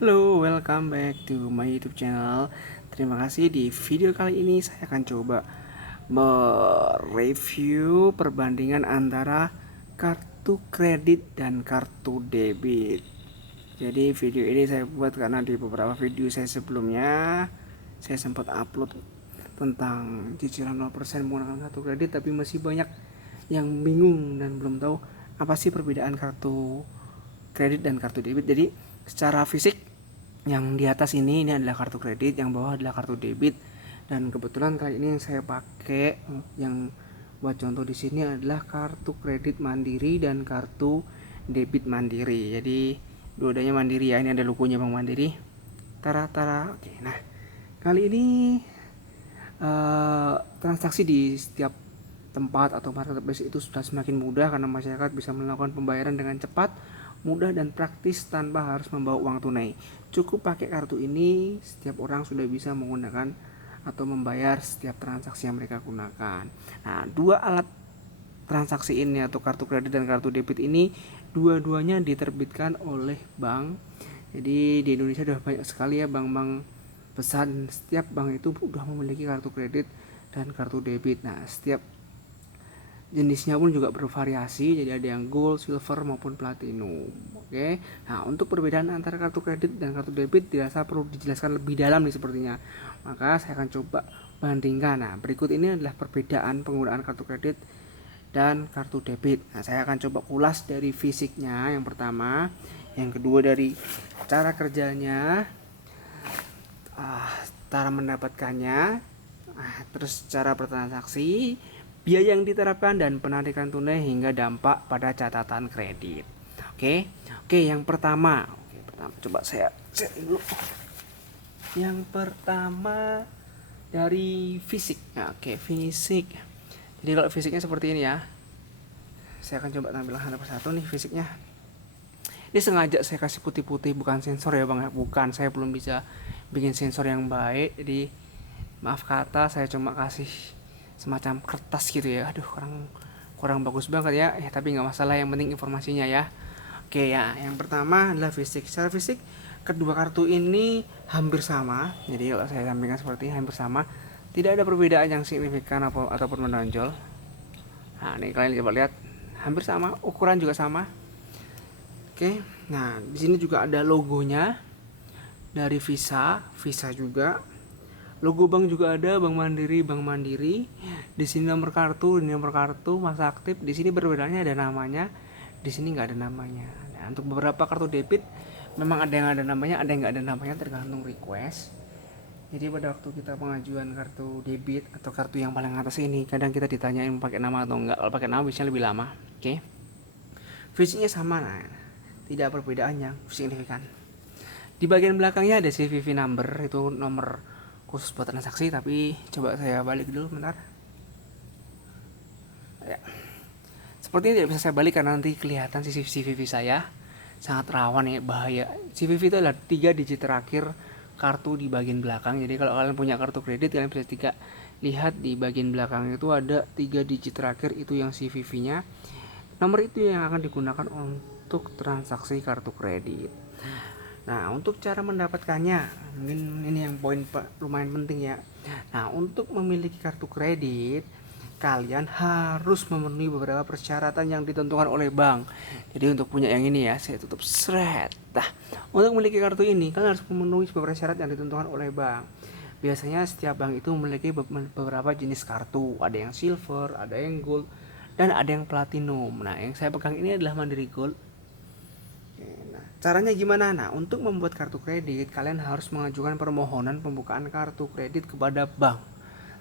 Halo, welcome back to my YouTube channel. Terima kasih. Di video kali ini saya akan coba mereview perbandingan antara kartu kredit dan kartu debit. Jadi video ini saya buat karena di beberapa video saya sebelumnya saya sempat upload tentang cicilan 0% menggunakan kartu kredit, tapi masih banyak yang bingung dan belum tahu apa sih perbedaan kartu kredit dan kartu debit. Jadi secara fisik yang di atas ini adalah kartu kredit, yang bawah adalah kartu debit. Dan kebetulan kali ini yang saya pakai yang buat contoh di sini adalah kartu kredit Mandiri dan kartu debit Mandiri. Jadi dua-duanya Mandiri ya. Ini ada logonya Bank Mandiri. Tara. Oke. Nah, kali ini transaksi di setiap tempat atau marketplace itu sudah semakin mudah karena masyarakat bisa melakukan pembayaran dengan cepat, mudah dan praktis tanpa harus membawa uang tunai. Cukup pakai kartu ini, setiap orang sudah bisa menggunakan atau membayar setiap transaksi yang mereka gunakan. Nah, dua alat transaksi ini atau kartu kredit dan kartu debit ini dua-duanya diterbitkan oleh bank. Jadi di Indonesia sudah banyak sekali ya bank-bank besar, setiap bank itu sudah memiliki kartu kredit dan kartu debit. Nah, setiap jenisnya pun juga bervariasi, jadi ada yang gold, silver maupun platinum. Oke. Nah, untuk perbedaan antara kartu kredit dan kartu debit dirasa perlu dijelaskan lebih dalam nih sepertinya. Maka saya akan coba bandingkan. Nah, berikut ini adalah perbedaan penggunaan kartu kredit dan kartu debit. Nah, saya akan coba kulas dari fisiknya yang pertama, yang kedua dari cara kerjanya, cara mendapatkannya, terus cara bertransaksi, biaya yang diterapkan dan penarikan tunai hingga dampak pada catatan kredit. Oke, yang pertama. Coba saya cek dulu. Yang pertama dari fisik. Nah, fisik. Jadi kalau fisiknya seperti ini ya. Saya akan coba tampilkan satu persatu nih fisiknya. Ini sengaja saya kasih putih-putih, bukan sensor ya Bang, bukan. Saya belum bisa bikin sensor yang baik. Jadi maaf kata, saya cuma kasih semacam kertas gitu ya. Aduh, kurang bagus banget ya. Tapi nggak masalah, yang penting informasinya ya. Oke ya, yang pertama adalah fisik. Secara fisik kedua kartu ini hampir sama. Jadi kalau saya sampaikan seperti ini, hampir sama. Tidak ada perbedaan yang signifikan ataupun menonjol. Nah, ini kalian coba lihat, hampir sama, ukuran juga sama. Oke. Nah, di sini juga ada logonya dari Visa juga. Logo bank juga ada, Bank Mandiri. Di sini nomor kartu, masa aktif. Di sini perbedaannya ada namanya, di sini nggak ada namanya. Nah, untuk beberapa kartu debit memang ada yang ada namanya, ada yang nggak ada namanya, tergantung request. Jadi pada waktu kita pengajuan kartu debit atau kartu yang paling atas ini, kadang kita ditanyain pakai nama atau enggak. Kalau pakai nama biasanya lebih lama. Oke. Fisiknya sama, nah, tidak perbedaan yang signifikan. Di bagian belakangnya ada CVV number, itu nomor khusus buat transaksi. Tapi coba saya balik dulu bentar ya. Sepertinya tidak bisa saya balik karena nanti kelihatan CVV saya sangat rawan ya, bahaya. CVV itu adalah 3 digit terakhir kartu di bagian belakang. Jadi kalau kalian punya kartu kredit, kalian bisa lihat di bagian belakang itu ada 3 digit terakhir, itu yang CVV nya. Nomor itu yang akan digunakan untuk transaksi kartu kredit. Nah, untuk cara mendapatkannya, mungkin ini yang poin lumayan penting ya. Nah, untuk memiliki kartu kredit, kalian harus memenuhi beberapa persyaratan yang ditentukan oleh bank. Jadi untuk punya yang ini ya, saya tutup seret. Nah, untuk memiliki kartu ini, kalian harus memenuhi beberapa syarat yang ditentukan oleh bank. Biasanya setiap bank itu memiliki beberapa jenis kartu. Ada yang silver, ada yang gold, dan ada yang platinum. Nah, yang saya pegang ini adalah Mandiri Gold. Nah, caranya gimana? Nah, untuk membuat kartu kredit, kalian harus mengajukan permohonan pembukaan kartu kredit kepada bank.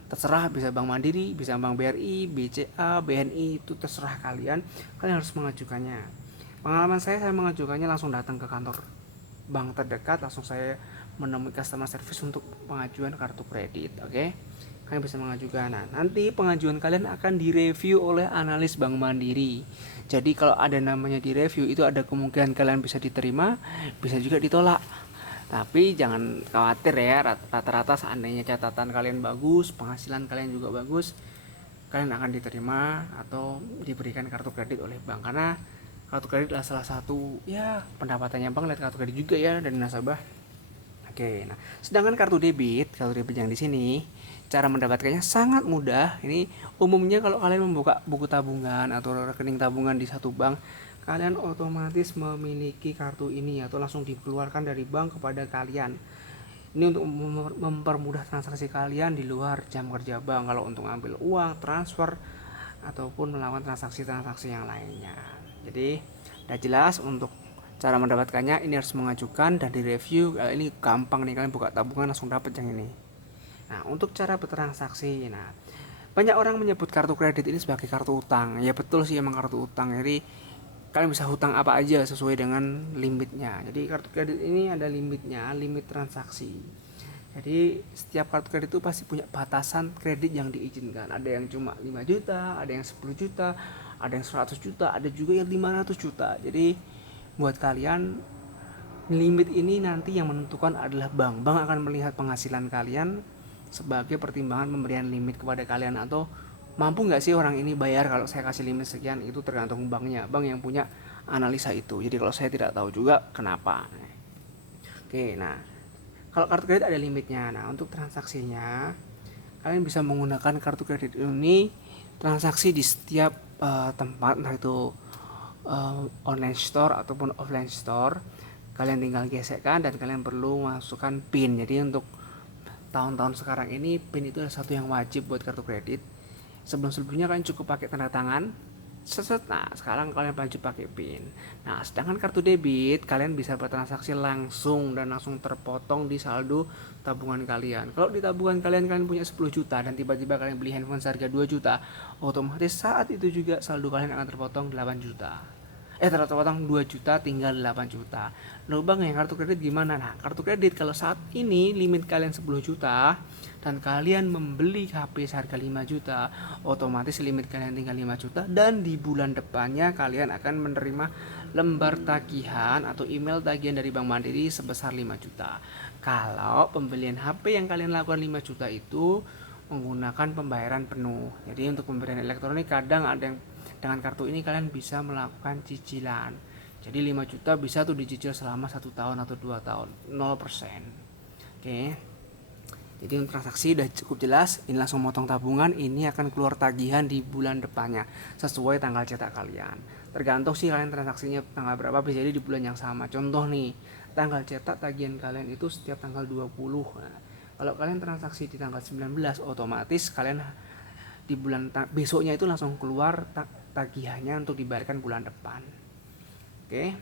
Terserah, bisa Bank Mandiri, bisa Bank BRI, BCA, BNI, itu terserah kalian. Kalian harus mengajukannya. Pengalaman saya mengajukannya langsung datang ke kantor bank terdekat, langsung saya menemui customer service untuk pengajuan kartu kredit. Oke, kalian bisa mengajukan. Nah, nanti pengajuan kalian akan direview oleh analis Bank Mandiri. Jadi kalau ada namanya direview, itu ada kemungkinan kalian bisa diterima, bisa juga ditolak. Tapi jangan khawatir ya, rata-rata seandainya catatan kalian bagus, penghasilan kalian juga bagus, kalian akan diterima atau diberikan kartu kredit oleh bank. Karena kartu kredit adalah salah satu ya pendapatannya bank lihat kartu kredit juga ya dari nasabah. Oke, nah sedangkan kartu debit yang di sini cara mendapatkannya sangat mudah. Ini umumnya kalau kalian membuka buku tabungan atau rekening tabungan di satu bank, kalian otomatis memiliki kartu ini atau langsung dikeluarkan dari bank kepada kalian. Ini untuk mempermudah transaksi kalian di luar jam kerja bank kalau untuk ambil uang, transfer ataupun melakukan transaksi-transaksi yang lainnya. Jadi udah jelas untuk cara mendapatkannya. Ini harus mengajukan dan direview. Ini gampang nih, kalian buka tabungan langsung dapat yang ini. Nah untuk cara bertransaksi, nah banyak orang menyebut kartu kredit ini sebagai kartu utang. Ya betul sih emang kartu utang. Jadi kalian bisa hutang apa aja sesuai dengan limitnya. Jadi kartu kredit ini ada limitnya, limit transaksi. Jadi setiap kartu kredit itu pasti punya batasan kredit yang diizinkan. Ada yang cuma 5 juta, ada yang 10 juta, ada yang 100 juta, ada juga yang 500 juta. Jadi buat kalian, limit ini nanti yang menentukan adalah bank. Bank akan melihat penghasilan kalian sebagai pertimbangan pemberian limit kepada kalian, atau mampu nggak sih orang ini bayar kalau saya kasih limit sekian. Itu tergantung banknya, bank yang punya analisa itu. Jadi kalau saya tidak tahu juga kenapa. Oke, nah kalau kartu kredit ada limitnya. Nah untuk transaksinya kalian bisa menggunakan kartu kredit ini transaksi di setiap tempat, entah itu online store ataupun offline store. Kalian tinggal gesekkan dan kalian perlu masukkan PIN. Jadi untuk tahun-tahun sekarang ini PIN itu adalah satu yang wajib buat kartu kredit. Sebelum-sebelumnya kalian cukup pakai tanda tangan. Nah sekarang kalian wajib pakai PIN. Nah sedangkan kartu debit kalian bisa bertransaksi langsung dan langsung terpotong di saldo tabungan kalian. Kalau di tabungan kalian punya 10 juta dan tiba-tiba kalian beli handphone seharga 2 juta, otomatis saat itu juga saldo kalian akan terpotong 8 juta. Terpotong 2 juta tinggal 8 juta. Loh bang, yang kartu kredit gimana? Nah kartu kredit kalau saat ini limit kalian 10 juta dan kalian membeli HP seharga 5 juta, otomatis limit kalian tinggal 5 juta dan di bulan depannya kalian akan menerima lembar tagihan atau email tagihan dari Bank Mandiri sebesar 5 juta. Kalau pembelian HP yang kalian lakukan 5 juta itu menggunakan pembayaran penuh. Jadi untuk pembelian elektronik kadang ada yang dengan kartu ini kalian bisa melakukan cicilan. Jadi 5 juta bisa tuh dicicil selama 1 tahun atau 2 tahun 0%. Oke. Jadi untuk transaksi udah cukup jelas. Ini langsung motong tabungan. Ini akan keluar tagihan di bulan depannya sesuai tanggal cetak kalian. Tergantung sih kalian transaksinya tanggal berapa, bisa jadi di bulan yang sama. Contoh nih, tanggal cetak tagihan kalian itu setiap tanggal 20. Nah, kalau kalian transaksi di tanggal 19, otomatis kalian di bulan besoknya itu langsung keluar tagihannya untuk dibayarkan bulan depan. Oke.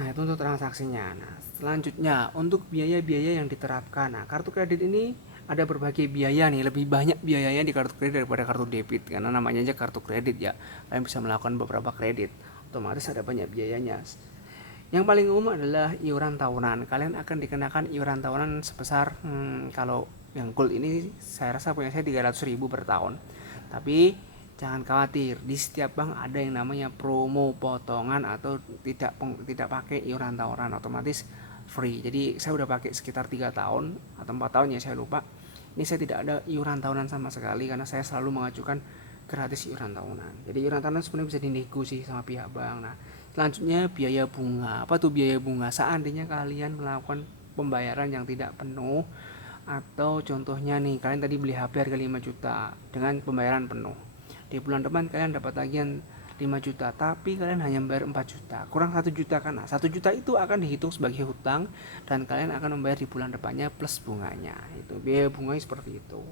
Nah itu untuk transaksinya. Nah selanjutnya untuk biaya-biaya yang diterapkan. Nah kartu kredit ini ada berbagai biaya nih, lebih banyak biayanya di kartu kredit daripada kartu debit karena namanya aja kartu kredit ya. Kalian bisa melakukan beberapa kredit, otomatis ada banyak biayanya. Yang paling umum adalah iuran tahunan. Kalian akan dikenakan iuran tahunan sebesar kalau yang gold ini saya rasa punya saya 300.000 per tahun. Tapi jangan khawatir, di setiap bank ada yang namanya promo potongan atau tidak pakai iuran tahunan, otomatis free. Jadi saya udah pakai sekitar 3 tahun atau 4 tahun ya saya lupa. Ini saya tidak ada iuran tahunan sama sekali karena saya selalu mengajukan gratis iuran tahunan. Jadi iuran tahunan sebenarnya bisa dinego sih sama pihak bank. Nah selanjutnya biaya bunga. Apa tuh biaya bunga? Seandainya kalian melakukan pembayaran yang tidak penuh, atau contohnya nih kalian tadi beli HP harga 5 juta dengan pembayaran penuh, di bulan depan kalian dapat tagihan 5 juta tapi kalian hanya membayar 4 juta, kurang 1 juta kan. Nah 1 juta itu akan dihitung sebagai hutang dan kalian akan membayar di bulan depannya plus bunganya. Itu biaya bunganya seperti itu.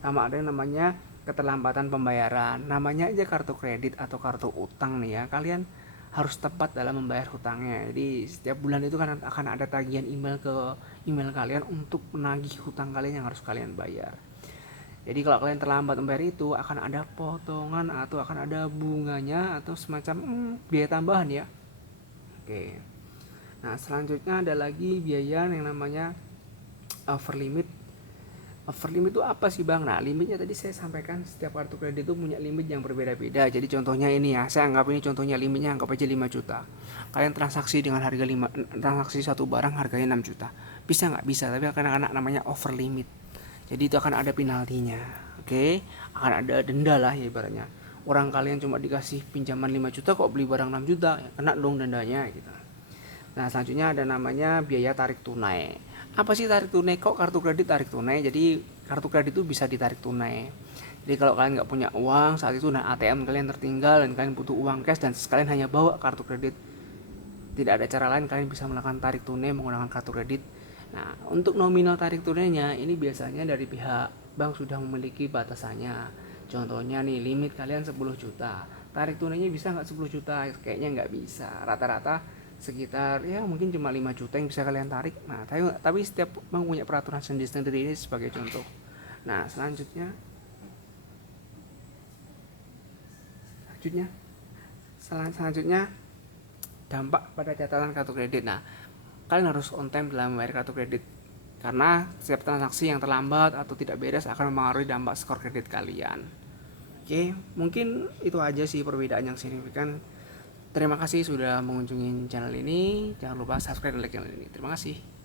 Sama ada yang namanya keterlambatan pembayaran, namanya aja kartu kredit atau kartu utang nih ya, kalian harus tepat dalam membayar hutangnya. Jadi setiap bulan itu kan akan ada tagihan email ke email kalian untuk menagih hutang kalian yang harus kalian bayar. Jadi kalau kalian terlambat membayar itu akan ada potongan atau akan ada bunganya atau semacam biaya tambahan ya. Oke. Nah selanjutnya ada lagi biaya yang namanya over limit. Over limit itu apa sih bang? Nah limitnya tadi saya sampaikan setiap kartu kredit itu punya limit yang berbeda-beda. Jadi contohnya ini ya, saya anggap ini contohnya limitnya anggap aja 5 juta. Kalian transaksi dengan harga transaksi satu barang harganya 6 juta. Bisa nggak? Bisa, tapi akan namanya over limit. Jadi itu akan ada penaltinya. Oke, akan ada denda lah ya ibaratnya. orang kalian cuma dikasih pinjaman 5 juta kok beli barang 6 juta, ya kena dong dendanya gitu. Nah, selanjutnya ada namanya biaya tarik tunai. Apa sih tarik tunai? Kok kartu kredit tarik tunai? Jadi kartu kredit itu bisa ditarik tunai. Jadi kalau kalian nggak punya uang saat itu, nah ATM kalian tertinggal dan kalian butuh uang cash dan sekalian hanya bawa kartu kredit, tidak ada cara lain, kalian bisa melakukan tarik tunai menggunakan kartu kredit. Nah, untuk nominal tarik tunainya ini biasanya dari pihak bank sudah memiliki batasannya. Contohnya nih, limit kalian 10 juta. Tarik tunainya bisa nggak 10 juta? Kayaknya nggak bisa. Rata-rata sekitar ya mungkin cuma 5 juta yang bisa kalian tarik. Nah, tapi setiap bank punya peraturan sendiri-sendiri, ini sebagai contoh. Nah, selanjutnya selanjutnya dampak pada catatan kartu kredit. Nah, kalian harus on time dalam membayar kartu kredit, karena setiap transaksi yang terlambat atau tidak beres akan mempengaruhi dampak skor kredit kalian. Oke, mungkin itu aja sih perbedaan yang signifikan. Terima kasih sudah mengunjungi channel ini. Jangan lupa subscribe dan like channel ini. Terima kasih.